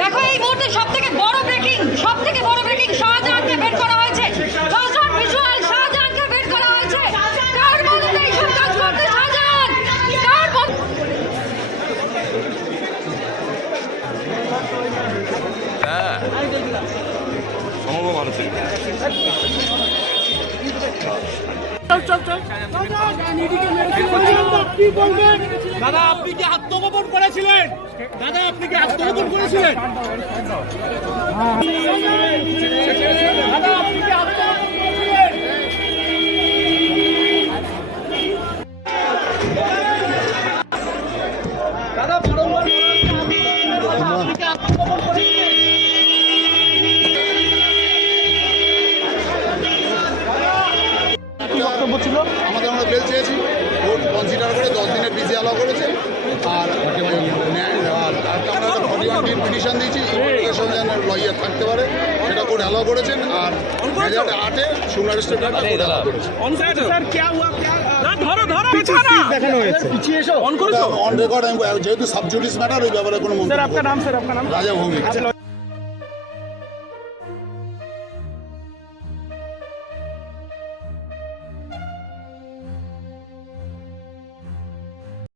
দেখো এই মুহূর্তে সব থেকে বড় ব্রেকিং সব থেকে বড় ব্রেকিং শাহজাহানকে বের করা হয়েছে। লাস্ট ভিজুয়াল শাহজাহানকে বের করা হয়েছে। কার বলতে এইসব কাজ করতে শাহজাহান? কার হ্যাঁ। সমগ্র মানুষের দাদা আপনি কি আত্মগোপন দাদা, আপনি কি আত্মগোপন করেছিলেন? দাদা, আপনি কি আত্মগোপন করেছিলেন? দাদা আপনি কি আত্মগোপন করেছিলেন? আমাদের আমরা বেল চেয়েছি। কনসিডার করে দশ দিনের পিজি অ্যালাউ করেছে। আর আমরা ফর্টি ওয়ান ডির পিটিশন দিয়েছি ইনভেস্টিগেশন যেন লয়ার থাকতে পারে সেটা কোর্ট অ্যালাউ করেছেন। আর আটে যেহেতু সাবজুডিস ম্যাটার ওই ব্যাপারে কোনো রাজা ভৌমিক।